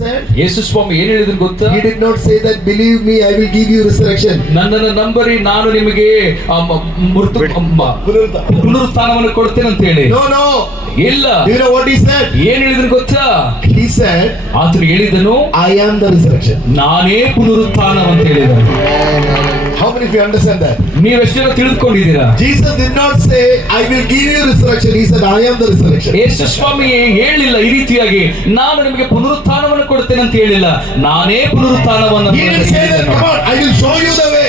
said? ಯೇಸು ಸ್ವಾಮಿ ಏನ್ ಹೇಳಿದ್ರು ಗೊತ್ತಾ? He did not say that, believe me, I will give you resurrection. ನನ್ನನ್ನು ನಂಬರಿ, ನಾನು ನಿಮಗೆ ಪುನರುತ್ಥಾನವನ್ನು ಕೊಡ್ತೇನೆ ಅಂತ ಹೇಳಿ. No, no. ಇಲ್ಲ. Do you know what he said? ಏನ್ ಹೇಳಿದ್ರು ಗೊತ್ತಾ? He said, ಆತನು ಹೇಳಿದನು, I am the resurrection. ನಾನೇ ಪುನರುತ್ಥಾನ ಅಂತ ಹೇಳಿದನು. How many of you understand that? ನೀವೆಷ್ಟೆಲ್ಲ ತಿಳಿದುಕೊಂಡಿದ್ದೀರಾ? Jesus did not say, I will give you resurrection. He said, I am the resurrection. ಯೇಸು ಸ್ವಾಮಿ ಹೇಳಿಲ್ಲ ಈ ರೀತಿಯಾಗಿ, ನಾನು ನಿಮಗೆ ಪುನರುತ್ಥಾನವನ್ನು ಕೊಡ್ತೇನೆ ಅಂತ ಹೇಳಿಲ್ಲ, ನಾನೇ ಪುನರುತ್ಥಾನವನ್ನು. He didn't say that, come on, I will show you the way.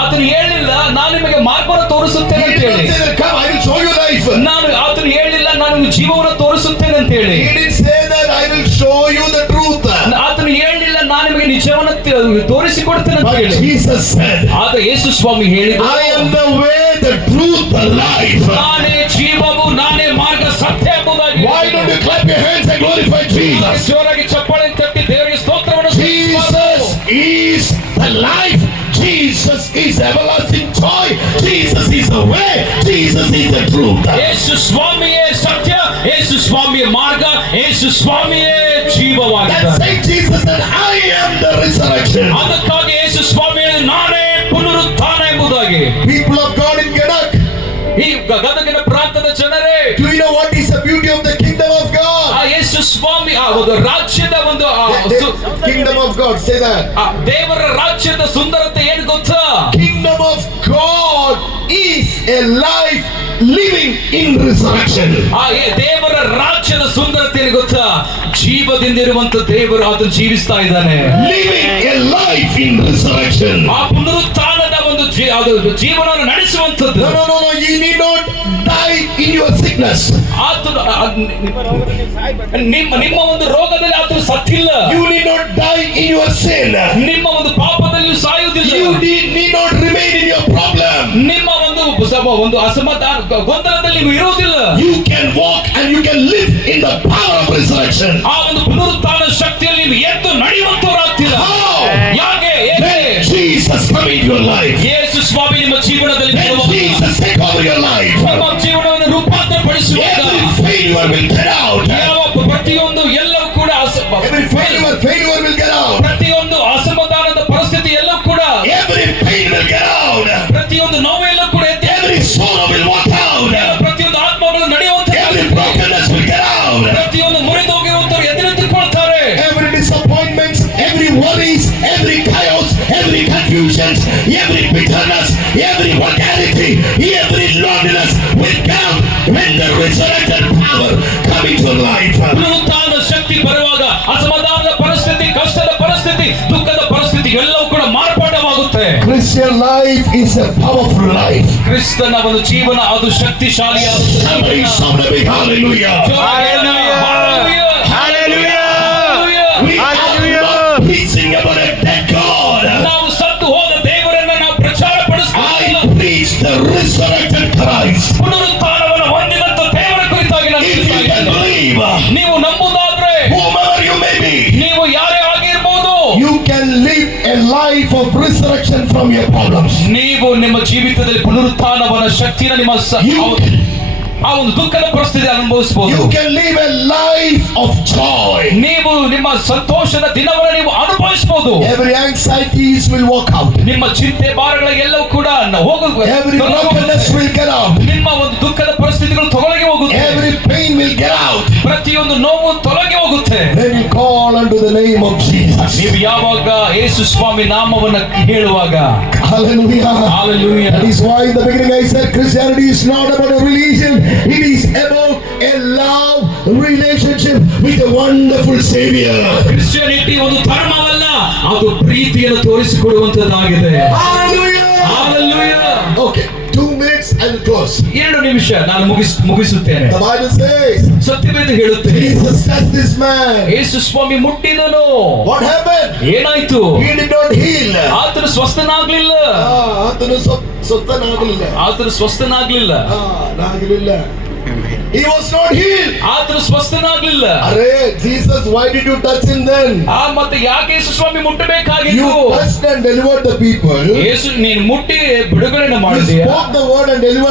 ಆತನು ಹೇಳಿಲ್ಲ, ನಾನು ನಿಮಗೆ ಮಾರ್ಗವನ್ನು ತೋರಿಸುತ್ತೇನೆ He ಅಂತ did not ಹೇಳಿ. say that, come, I will show you life. ಆತನು ಹೇಳಿಲ್ಲ, ನಾನು ನಿಮಗೆ ಜೀವವನ್ನು ತೋರಿಸುತ್ತೇನೆ ಅಂತ ಹೇಳಿ. He didn't say that, I will show you the truth. ಆತನು ಹೇಳಿಲ್ಲ, ನಾನು ನಿಮಗೆ ನಿಜವನ್ನು ತೋರಿಸಿಕೊಡ್ತೇನೆ ಅಂತ But ಹೇಳಿ. Jesus said, ಆಗ ಯೇಸು ಸ್ವಾಮಿ ಹೇಳಿದ, I am the way, the truth, the life. ನಾನೇ ಜೀವವು, ನಾನೇ ಮಾರ್ಗ, ಸತ್ಯ ಎಂಬುದಾಗಿ. Why don't you clap your hands and glorify Jesus? ಜೋರಾಗಿ ಚಪ್ಪಾಳೆ ತಟ್ಟಿ ದೇವರಿಗೆ ಸ್ತೋತ್ರವನ್ನು Jesus is the life. Jesus is everlasting joy. Jesus is the way. Jesus is the truth. ಯೇಸು ಸ್ವಾಮಿಯೇ ಸತ್ಯ, ಯೇಸು ಸ್ವಾಮಿಯೇ ಮಾರ್ಗ, ಯೇಸು ಸ್ವಾಮಿಯೇ ಜೀವವಾಗಿದೆ. That's why Jesus said, I am the resurrection. ಅದಕ್ಕಾಗಿ ಯೇಸು ಸ್ವಾಮಿ ನಾನೇ ಪುನರುತ್ಥಾನ ಎಂಬುದಾಗಿ. People of God in Gadak, ಈ ಗದಗಿನ ಪ್ರಾಂತದ ಜನರೇ, do you know what is the beauty of the kingdom of God? ಆ ಯೇಸು ಸ್ವಾಮಿ ಆ ಒಂದು ರಾಜ್ಯದ ಒಂದು Kingdom of God, say that. ದೇವರ ರಾಜ್ಯದ ಸುಂದರತೆ ಏನು ಗೊತ್ತಾ? Kingdom of God is a life living in resurrection. ದೇವರ ರಾಜ್ಯದ ಸುಂದರತೆ ಏನು ಗೊತ್ತಾ? ಜೀವದಿಂದಿರುವಂತ ದೇವರು ಅದನ್ನು ಜೀವಿಸ್ತಾ ಇದ್ದಾನೆ. Living a life in resurrection. ಆ ಪುನರುತ್ಥಾನದ ಒಂದು ಜೀವನವನ್ನು ನಡೆಸುವಂತದ್ದು. No. You need not die in your sickness. ನಿಮ್ಮ ಒಂದು ರೋಗದಲ್ಲಿ ಆತನು ಸತ್ತಿಲ್ಲ. You need not die in your sin. ನಿಮ್ಮ ಒಂದು ಪಾಪದಲ್ಲಿ ಸಾಯುವುದಿಲ್ಲ. You need not remain in your problem. ನಿಮ್ಮ ಒಂದು ಅಸಮಾಧಾನ ಗೊಂದಲದಲ್ಲಿ ನೀವು ಇರುವುದಿಲ್ಲ. You can walk and you can live in the power of resurrection. ಆ ಒಂದು ಪುನರುತ್ಥಾನ ಶಕ್ತಿಯಲ್ಲಿ ನೀವು ಎದ್ದು ನಡೆಯುವಂತವರಾಗ್ತೀರಾ. ಯಾಕೆ? Jesus come in your life. ಯೇಸು ಸ್ವಾಮಿ ನಿಮ್ಮ ಜೀವನದಲ್ಲಿ Jesus take over your life. ನಿಮ್ಮ ಜೀವನವನ್ನು ರೂಪಾಂತರಪಡಿಸುವಾಗ Every failure will get out. ಯಾವ ಪ್ರತಿಯೊಂದು ಎಲ್ಲವೂ ಕೂಡ Every failure will get out. ಪ್ರತಿಯೊಂದು ಅಸಮಾಧಾನದ ಪರಿಸ್ಥಿತಿ ಎಲ್ಲವೂ ಕೂಡ, Every pain will get out. ಪ್ರತಿಯೊಂದು ನೋವೆಲ್ಲೂ ಕೂಡ Every sorrow will walk out. ಪ್ರತಿಯೊಂದು ಆತ್ಮಗಳು ನಡೆಯುವಂತ, Every brokenness will get out. ಪ್ರತಿಯೊಂದು ಮುರಿದು ಹೋಗಿರುವಂತರು ಎದುರೆತ್ತುಕೊಳ್ತಾರೆ. Every disappointments, every worries, every chaos, every confusion, every bitterness, every vulgarity, every loneliness will come when the resurrected power come into life. ಪುನರುತ್ಥಾನ ಶಕ್ತಿ ಬರುವಾಗ ಅಸಮಾಧಾನದ ಪರಿಸ್ಥಿತಿ, ಕಷ್ಟದ ಪರಿಸ್ಥಿತಿ, ದುಃಖದ ಪರಿಸ್ಥಿತಿ ಎಲ್ಲವೂ ಕೂಡ ಮಾರ್ಪಾಟವಾಗುತ್ತೆ. Christian life is a powerful life. ಕ್ರಿಸ್ತನ ಒಂದು ಜೀವನ ಅದು ಶಕ್ತಿಶಾಲಿಯಾದ. Somebody shout a big hallelujah. Hallelujah. We are not preaching about a dead God. ನಾವು ಸತ್ತು ಹೋದ ದೇವರನ್ನ ನಾವು ಪ್ರಚಾರ ಪಡಿಸುತ್ತೇವೆ. I preach the resurrected Christ. ಪುನರುತ್ಥಾನವನ್ನು ಹೊಂದಿದಂತ ದೇವರ ಕುರಿತಾಗಿ ನಾನು If you can believe, ನೀವು ನಂಬುದಾದ್ರೆ, whomever you may be, ನೀವು ಯಾರೇ ಆಗಿರ್ಬೋದು, you can live a life of resurrection from your problems. ನೀವು ನಿಮ್ಮ ಜೀವಿತದಲ್ಲಿ ಪುನರುತ್ಥಾನವನ್ನ ಶಕ್ತಿನ ನಿಮ್ಮ ಆ ಒಂದು ದುಃಖದ ಪರಿಸ್ಥಿತಿ ಅನುಭವಿಸಬಹುದು. You can live a life of joy. ನೀವು ನಿಮ್ಮ ಸಂತೋಷದ ದಿನವನ್ನು ನೀವು ಅನುಭವಿಸಬಹುದು. Every anxieties will walk out. ನಿಮ್ಮ ಚಿಂತೆ ಭಾರಗಳೆಲ್ಲವೂ ಕೂಡ Every brokenness will get out. ನಿಮ್ಮ ಒಂದು ದುಃಖದ ಪರಿಸ್ಥಿತಿಗಳು ತೊಲಗಿ ಹೋಗುತ್ತೆ. Every pain will get out. ಪ್ರತಿಯೊಂದು ನೋವು ತೊಲಗಿ ಹೋಗುತ್ತೆ. When you call unto the name of Jesus. ನೀವು ಯಾವಾಗ ಯೇಸು ಸ್ವಾಮಿ ನಾಮವನ್ನು ಹೇಳುವಾಗ. Hallelujah. Hallelujah. That is why in the beginning I said Christianity is not about a religion. It is about a love relationship with a wonderful Savior. Christianity ಒಂದು ಧರ್ಮವಲ್ಲ, ಅದು ಪ್ರೀತಿಯನ್ನು ತೋರಿಸಿಕೊಡುವಂತದ್ದಾಗಿದೆ. Hallelujah. Hallelujah. Okay, 2 minutes I will close. 2 ನಿಮಿಷ ನಾನು ಮುಗಿಸುತ್ತೇನೆ. The Bible says ಸತ್ಯವೇದ ಹೇಳುತ್ತೆ, Jesus touched this man. ಯೇಸು ಸ್ವಾಮಿ ಮುಟ್ಟಿದನು. What happened? ಏನಾಯ್ತು? He did not heal. ಆತನು ಸ್ವಸ್ಥನಾಗ್ಲಿಲ್ಲ. ಆತನು ಸ್ವಸ್ಥನಾಗಲಿಲ್ಲ. ಆತನು ಸ್ವಸ್ಥನಾಗ್ಲಿಲ್ಲ. ನಾಗಲಿಲ್ಲ. He was not healed. ಆತನು ಸ್ವಸ್ಥನಾಗ್ಲಿಲ್ಲ. ಅರೆ Jesus, why did you touch him then? ಮತ್ತೆ ಯಾಕೆ ಯೇಸು ಸ್ವಾಮಿ ಮುಟ್ಟಬೇಕಾಗಿತ್ತು? You touched and delivered the people. ಯೇಸು ನೀನು ಮುಟ್ಟಿ ಬಿಡುಗಡೆಯನ್ನು You ಮಾಡಿದೆಯಾ? spoke the word and delivered